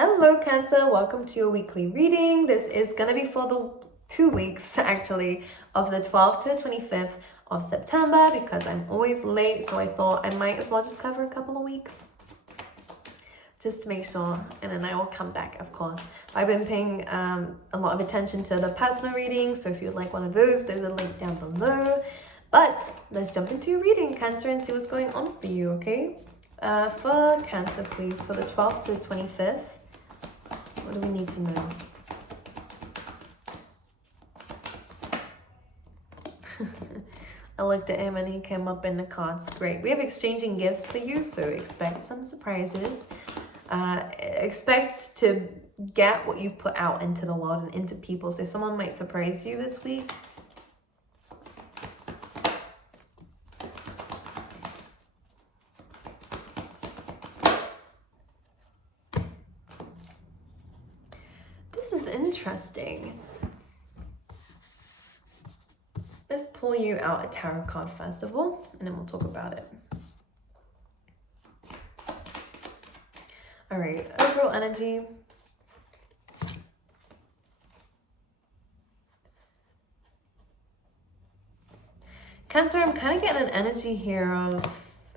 Hello Cancer, welcome to your weekly reading. This is going to be for the 2 weeks actually of the 12th to the 25th of September because I'm always late, so I thought I might as well just cover a couple of weeks just to make sure, and then I will come back, of course. I've been paying a lot of attention to the personal reading, so if you'd like one of those, there's a link down below. But let's jump into your reading, Cancer, and see what's going on for you, okay? For Cancer, please, for the 12th to the 25th. What do we need to know? I looked at him and he came up in the cards. Great. We have exchanging gifts for you, so expect some surprises. Expect to get what you've put out into the world and into people. So someone might surprise you this week. This is interesting. Let's pull you out a tarot card first of all, and then we'll talk about it. All right, overall energy. Cancer, I'm kind of getting an energy here of,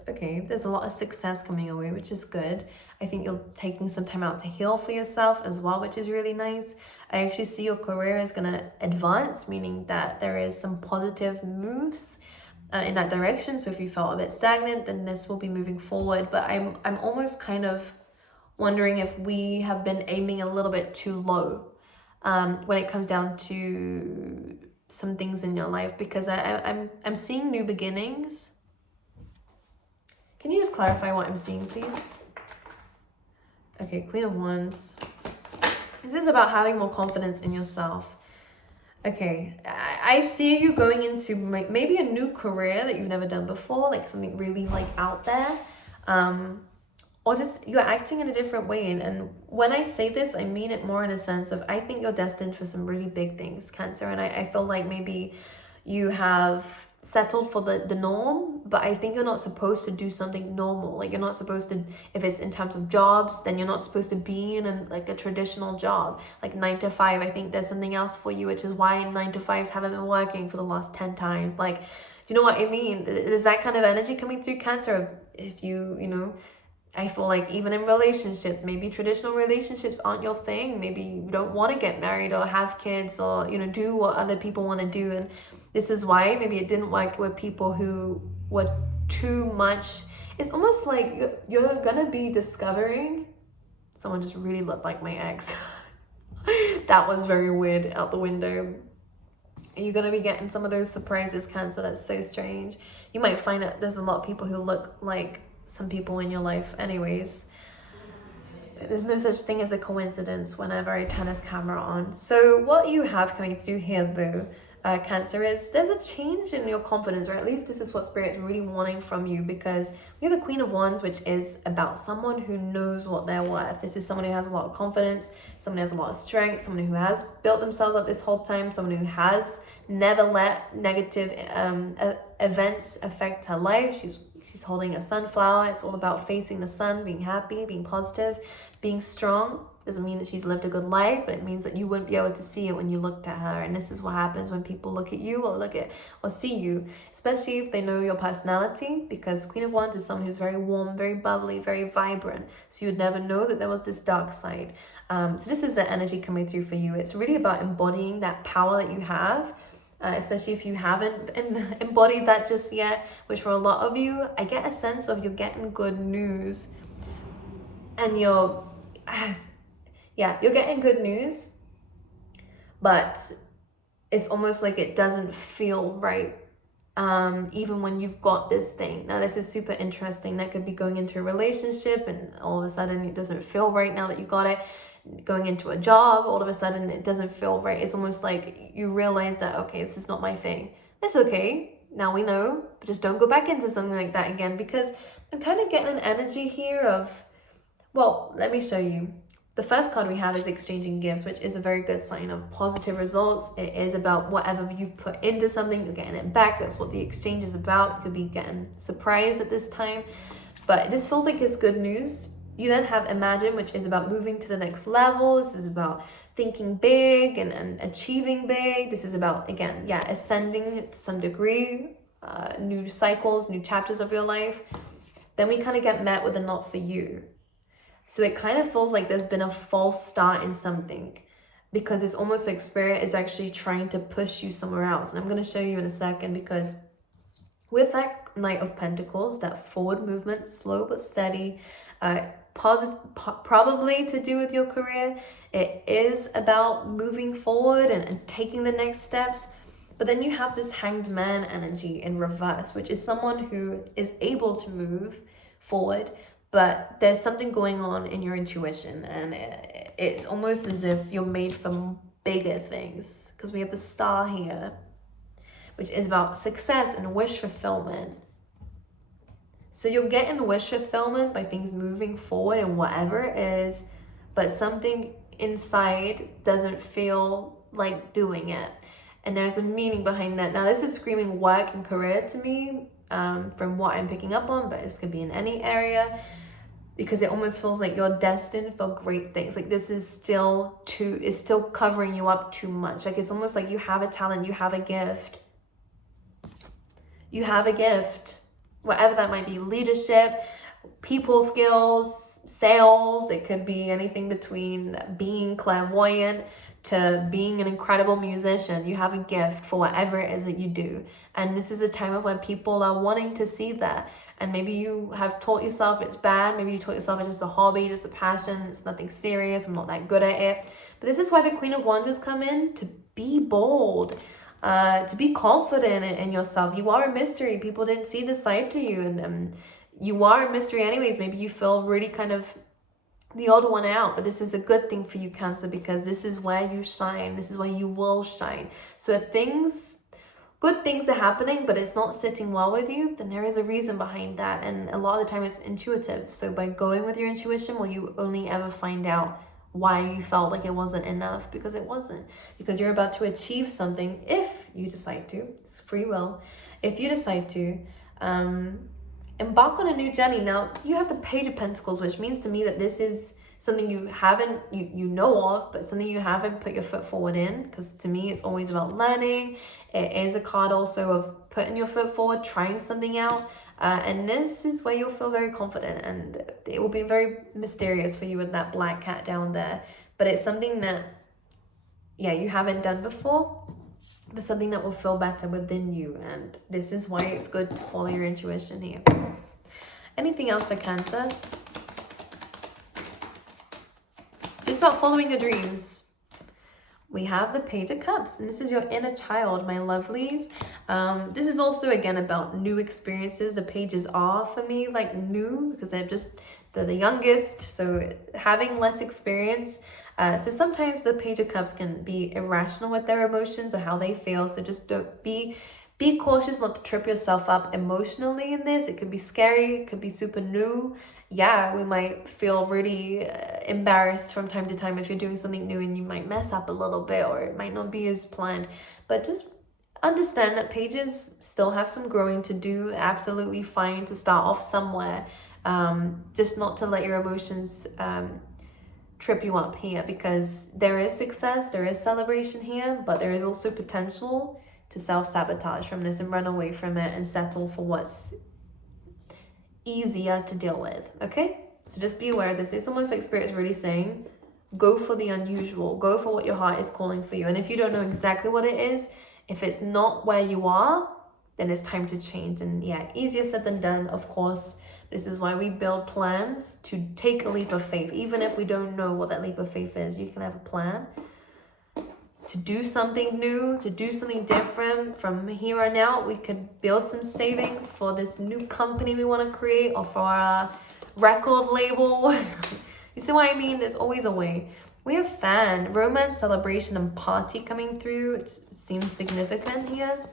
okay, there's a lot of success coming your way, which is good. I think you're taking some time out to heal for yourself as well, which is really nice. I actually see your career is going to advance, meaning that there is some positive moves in that direction. So if you felt a bit stagnant, then this will be moving forward. But I'm almost kind of wondering if we have been aiming a little bit too low when it comes down to some things in your life, because I'm seeing new beginnings. Can you just clarify what I'm seeing, please? Okay, Queen of Wands. This is about having more confidence in yourself. Okay, I see you going into maybe a new career that you've never done before, like something really like out there. Or just you're acting in a different way. And when I say this, I mean it more in a sense of I think you're destined for some really big things, Cancer. And I feel like maybe you have settled for the norm, but I think you're not supposed to do something normal. Like you're not supposed to, if it's in terms of jobs, then you're not supposed to be in a traditional job, like 9 to 5. I think there's something else for you, which is why 9 to 5s haven't been working for the last 10 times. Like, do you know what I mean? There's that kind of energy coming through, Cancer. If you I feel like even in relationships, maybe traditional relationships aren't your thing. Maybe you don't want to get married or have kids or, do what other people want to do. And this is why maybe it didn't work with people who were too much. It's almost like you're going to be discovering. Someone just really looked like my ex. That was very weird out the window. You're going to be getting some of those surprises, Cancer. That's so strange. You might find that there's a lot of people who look like some people in your life anyways. There's no such thing as a coincidence whenever I turn this camera on. So what you have coming through here though, Cancer, is there's a change in your confidence, or at least this is what Spirit's really wanting from you, because we have a Queen of Wands, which is about someone who knows what they're worth. This is someone who has a lot of confidence, someone who has a lot of strength, someone who has built themselves up this whole time, someone who has never let negative events affect her life. She's holding a sunflower. It's all about facing the sun, being happy, being positive, being strong. Doesn't mean that she's lived a good life, but it means that you wouldn't be able to see it when you looked at her. And this is what happens when people look at you or see you, especially if they know your personality, because Queen of Wands is someone who's very warm, very bubbly, very vibrant. So you would never know that there was this dark side. So this is the energy coming through for you. It's really about embodying that power that you have. Especially if you haven't embodied that just yet, which for a lot of you, I get a sense of you're getting good news and you're getting good news, but it's almost like it doesn't feel right even when you've got this thing. Now this is super interesting. That could be going into a relationship and all of a sudden it doesn't feel right now that you got it. Going into a job, all of a sudden it doesn't feel right. It's almost like you realize that, okay, this is not my thing. It's okay, now we know, but just don't go back into something like that again, because I'm kind of getting an energy here of, well, let me show you. The first card we have is exchanging gifts, which is a very good sign of positive results. It is about whatever you've put into something, you're getting it back. That's what the exchange is about. You could be getting surprised at this time, but this feels like it's good news. You then have imagine, which is about moving to the next level. This is about thinking big and achieving big. This is about, again, yeah, ascending to some degree, new cycles, new chapters of your life. Then we kind of get met with a not for you. So it kind of feels like there's been a false start in something, because it's almost like Spirit is actually trying to push you somewhere else. And I'm going to show you in a second, because with that Knight of Pentacles, that forward movement, slow but steady, probably to do with your career. It is about moving forward and taking the next steps. But then you have this Hanged Man energy in reverse, which is someone who is able to move forward, but there's something going on in your intuition, and it's almost as if you're made for bigger things, because we have the Star here, which is about success and wish fulfillment. So you're getting wish fulfillment by things moving forward and whatever it is, but something inside doesn't feel like doing it. And there's a meaning behind that. Now, this is screaming work and career to me, from what I'm picking up on, but this could be in any area, because it almost feels like you're destined for great things. Like this is still covering you up too much. Like it's almost like you have a talent, you have a gift. You have a gift, whatever that might be, leadership, people skills, sales. It could be anything between being clairvoyant to being an incredible musician. You have a gift for whatever it is that you do. And this is a time of when people are wanting to see that. And maybe you have taught yourself it's bad. Maybe you taught yourself it's just a hobby, just a passion. It's nothing serious. I'm not that good at it. But this is why the Queen of Wands has come in, to be bold, to be confident in yourself. You are a mystery. People didn't see this side to you. And you are a mystery anyways. Maybe you feel really kind of the odd one out, but this is a good thing for you, Cancer, because this is where you shine. This is where you will shine. So if good things are happening, but it's not sitting well with you, then there is a reason behind that. And a lot of the time it's intuitive. So by going with your intuition, will you only ever find out why you felt like it wasn't enough, because it wasn't. Because you're about to achieve something if you decide to. It's free will. If you decide to embark on a new journey. Now, you have the Page of Pentacles, which means to me that this is something you know of, but something you haven't put your foot forward in, because to me it's always about learning. It is a card also of putting your foot forward, trying something out, and this is where you'll feel very confident, and it will be very mysterious for you with that black cat down there. But it's something that, yeah, you haven't done before, but something that will feel better within you. And this is why it's good to follow your intuition here. Anything else for Cancer? It's about following your dreams. We have the Page of Cups, and this is your inner child, my lovelies. This is also, again, about new experiences. The pages are, for me, like new, because they're the youngest, so having less experience. So sometimes the Page of Cups can be irrational with their emotions or how they feel. So just don't be cautious not to trip yourself up emotionally in this. It could be scary. It could be super new. Yeah, we might feel really embarrassed from time to time if you're doing something new, and you might mess up a little bit, or it might not be as planned. But just understand that pages still have some growing to do. Absolutely fine to start off somewhere. Just not to let your emotions trip you up here, because there is success, there is celebration here, but there is also potential to self-sabotage from this and run away from it and settle for what's easier to deal with. Okay, so just be aware of this. It's almost like Spirit is really saying, go for the unusual, go for what your heart is calling for you. And if you don't know exactly what it is, if it's not where you are, then it's time to change. And yeah, easier said than done, of course. This is why we build plans, to take a leap of faith. Even if we don't know what that leap of faith is, you can have a plan to do something new, to do something different. From here on out, we could build some savings for this new company we want to create, or for our record label. You see what I mean? There's always a way. We have fan, romance, celebration, and party coming through. It seems significant here.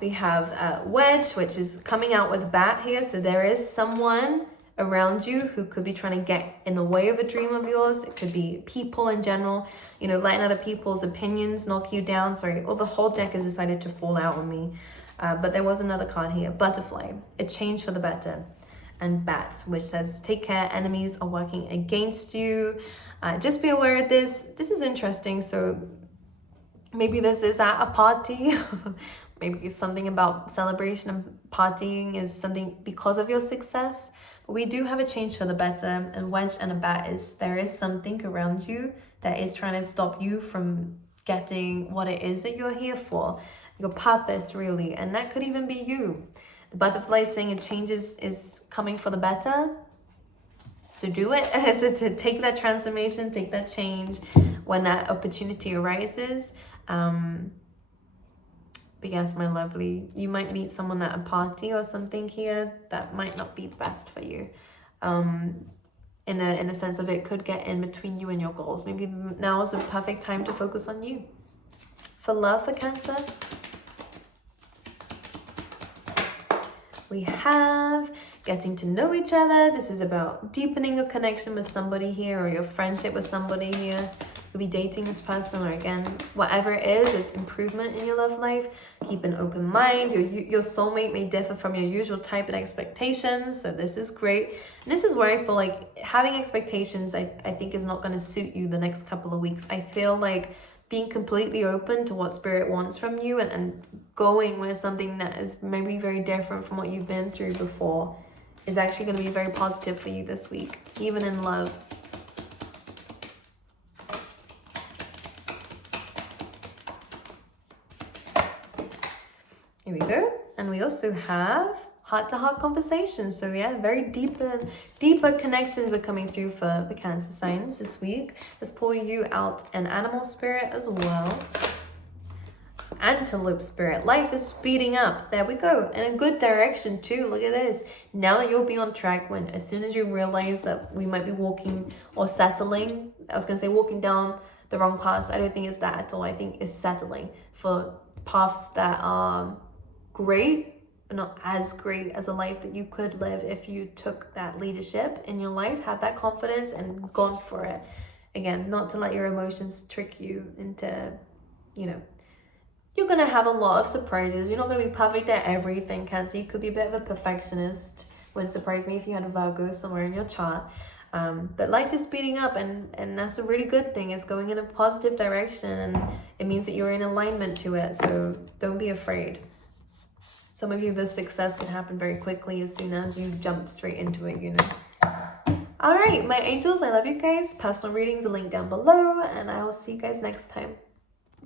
We have Wedge, which is coming out with bat here. So there is someone around you who could be trying to get in the way of a dream of yours. It could be people in general, letting other people's opinions knock you down. Sorry, the whole deck has decided to fall out on me. But there was another card here, Butterfly, a change for the better. and bats, which says take care, enemies are working against you. Just be aware of this. This is interesting. So maybe this is at a party. Maybe something about celebration and partying is something because of your success. But we do have a change for the better. And wedge and a bat is, there is something around you that is trying to stop you from getting what it is that you're here for. Your purpose, really. And that could even be you. The butterfly is saying a change is coming for the better. So do it. So to take that transformation, take that change when that opportunity arises. But yes, my lovely, you might meet someone at a party or something here that might not be the best for you. In a sense of it could get in between you and your goals. Maybe now is the perfect time to focus on you. For love, for Cancer, we have getting to know each other. This is about deepening your connection with somebody here, or your friendship with somebody here. You'll be dating this person, or again, whatever it is improvement in your love life. Keep an open mind. Your soulmate may differ from your usual type and expectations, so this is great. And this is where I feel like having expectations, I think is not going to suit you the next couple of weeks. I feel like being completely open to what spirit wants from you and going with something that is maybe very different from what you've been through before is actually going to be very positive for you this week, even in love. Here we go. And we also have heart-to-heart conversations. So yeah, very deeper connections are coming through for the Cancer signs this week. Let's pull you out an animal spirit as well. Antelope spirit. Life is speeding up. There we go. In a good direction too. Look at this. Now that you'll be on track, when as soon as you realize that we might be walking or settling, I was going to say walking down the wrong paths. I don't think it's that at all. I think it's settling for paths that are great, but not as great as a life that you could live if you took that leadership in your life, had that confidence and gone for it. Again, not to let your emotions trick you into, you're going to have a lot of surprises. You're not going to be perfect at everything, Cancer. You could be a bit of a perfectionist. Wouldn't surprise me if you had a Virgo somewhere in your chart. But life is speeding up, and that's a really good thing. It's going in a positive direction, and it means that you're in alignment to it. So don't be afraid. Some of you, this success can happen very quickly as soon as you jump straight into it, All right, my angels, I love you guys. Personal readings are linked down below, and I will see you guys next time.